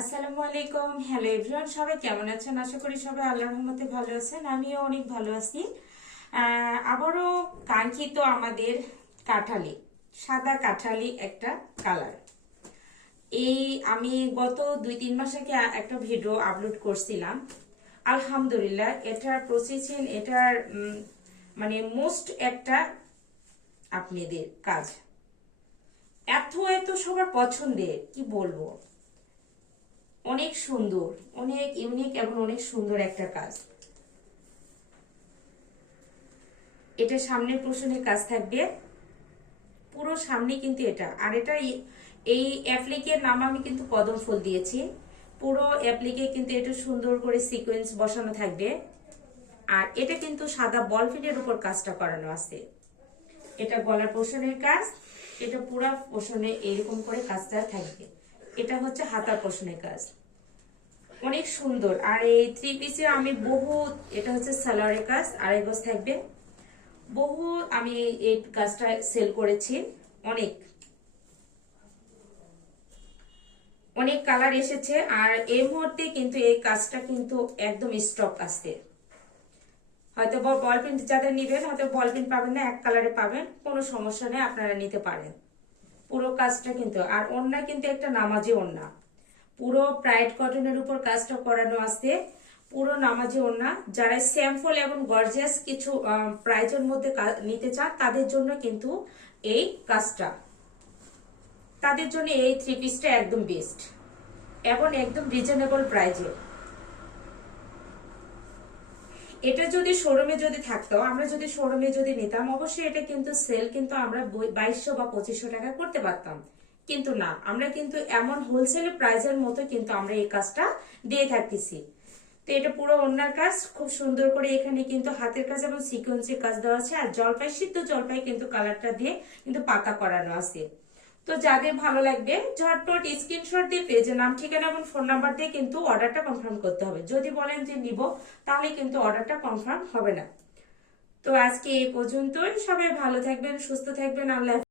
আসসালামু আলাইকুম। Hello everyone সবাই কেমন আছেন? আশা করি সবাই আল্লাহর রহমতে ভালো আছেন। আমিও অনেক ভালো আছি। আবারও কাঙ্ক্ষিত আমাদের কাঁঠালি, সাদা কাঁঠালি একটা কালার এই আমি গত দুই তিন মাস আগে একটা ভিডিও আপলোড করছিলাম। আলহামদুলিল্লাহ, এটার প্রসেসিং এটার মানে মোস্ট একটা আপনাদের কাজ। এত এত সবার পছন্দের, কি বলব? অনেক সুন্দর, অনেক ইউনিক এবং অনেক সুন্দর একটা কাজ। এটা সামনের পোষণের কাজ থাকবে। পুরো সামনে কিন্তু এটা। আর এটা এই- এই অ্যাপ্লিকের নাম আমি কিন্তু কদম ফুল দিয়েছি। পুরো অ্যাপ্লিকে কিন্তু এটা সুন্দর করে সিকোয়েন্স বসানো থাকবে। আর এটা কিন্তু সাদা বল ফিটের উপর কাজটা করানো আছে। এটা গলার পোষণের কাজ। এটা পুরো পোষণে এরকম করে কাজটা থাকবে। এটা হচ্ছে হাতার পোষণের কাজ। অনেক সুন্দর। আর এই থ্রি পিসে আমি বহু, এটা হচ্ছে সালোয়ারের কাজ, আড়াই গজ থাকবে। বহু আমি এই কাজটা সেল করেছি। অনেক। অনেক কালার এসেছে। আর এই মুহূর্তে কিন্তু এই কাজটা কিন্তু একদম স্টক আসতে হয়তো বল পেন যাদের নিবেন, হয়তো বল পেন পাবেন না, এক কালারে পাবেন। কোনো সমস্যা নেই, আপনারা নিতে পারেন। পুরো কাজটা কিন্তু, আর ওন্না কিন্তু একটা নামাজি ওন্না পুরো প্রাইড কটনের উপর কাজটা করানো আছে। পুরো নামাজি ওন্না যারা স্যাম্পল এবং গর্জিয়াস কিছু প্রাইজের মধ্যে নিতে চান, তাদের জন্য কিন্তু এই কাজটা। তাদের জন্য এই থ্রি পিসটা একদম বেস্ট এবং একদম রিজনেবল প্রাইজে এটা যদি শোরুমে যদি থাকতো, আমরা যদি শোরুমে যদি নিতাম, অবশ্যই এটা কিন্তু সেল কিন্তু আমরা বাইশশো বা পঁচিশশো টাকা করতে পারতাম। কিন্তু না, আমরা কিন্তু এমন হোলসেল প্রাইজের মতো কিন্তু আমরা এই কাজটা দিয়ে থাকতেছি। তো এটা পুরো অন্যার কাজ, খুব সুন্দর করে এখানে কিন্তু হাতের কাজ এবং সিকোয়েন্সের কাজ দেওয়া আছে, আর জলপাই, সিদ্ধ জলপাই কিন্তু কালারটা দিয়ে কিন্তু পাতা করানো আছে। তো যাদের ভালো লাগবে, ঝটপট স্ক্রিনশট দিয়ে পেজের নাম, ঠিকানা এবং ফোন নাম্বার দিয়ে কিন্তু অর্ডারটা কনফার্ম করতে হবে। যদি বলেন যে নিব, তাহলে কিন্তু অর্ডারটা কনফার্ম হবে না। তো আজকে এই পর্যন্তই। সবাই ভালো থাকবেন, সুস্থ থাকবেন। আল্লাহ